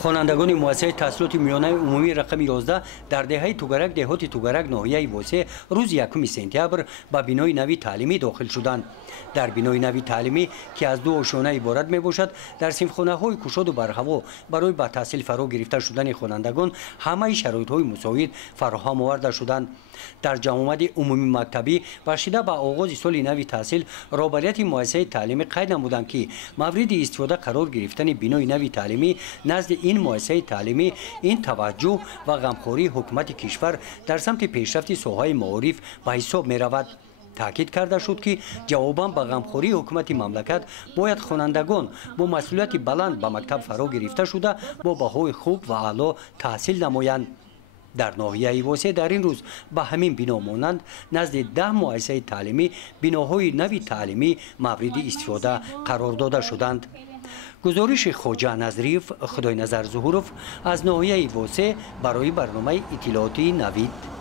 خوانندگان مؤسسه تحصیلات میانه عمومی رقم 11 در دهه توگرک دهات توگرک ناحیه واسه روز 1 سپتامبر به بنای نوی تعلیمی داخل شدند. در بنای نوی تعلیمی که از 2 آشیانه عبارت میباشد، در صنفخانه‌های کشاد و برهوا برای به تحصیل فرا گرفته شدن خوانندگان همه شرایط‌های مساعد فراهم آورده شدند. در جمع عمومی مکتبی بخشیده به آغاز سال نوی تحصیل رهبریت مؤسسه تعلیمی قید نمودند که مورد استفاده قرار گرفتن بنای نوی تعلیمی نزد این مؤسسه تعلیمی این توجه و غمخوری حکومت کشور در سمت پیشرفت ساحه معارف به حساب می رود. تاکید کرده شد که جواباً به غمخوری حکومت مملکت باید خوانندگان با مسئولیت بلند به مکتب فرا گرفته شده با بهای خوب و اعلی تحصیل نمایند. در ناحیه واسه در این روز به همین بنا مانند نزد 10 مؤسسه تعلیمی بناهای نوی تعلیمی مورد استفاده قرار داده شدند. گزارش خواجه نظریف خدای نظر ظهورов از ناحیه واسه برای برنامه اطلاعاتی نوید.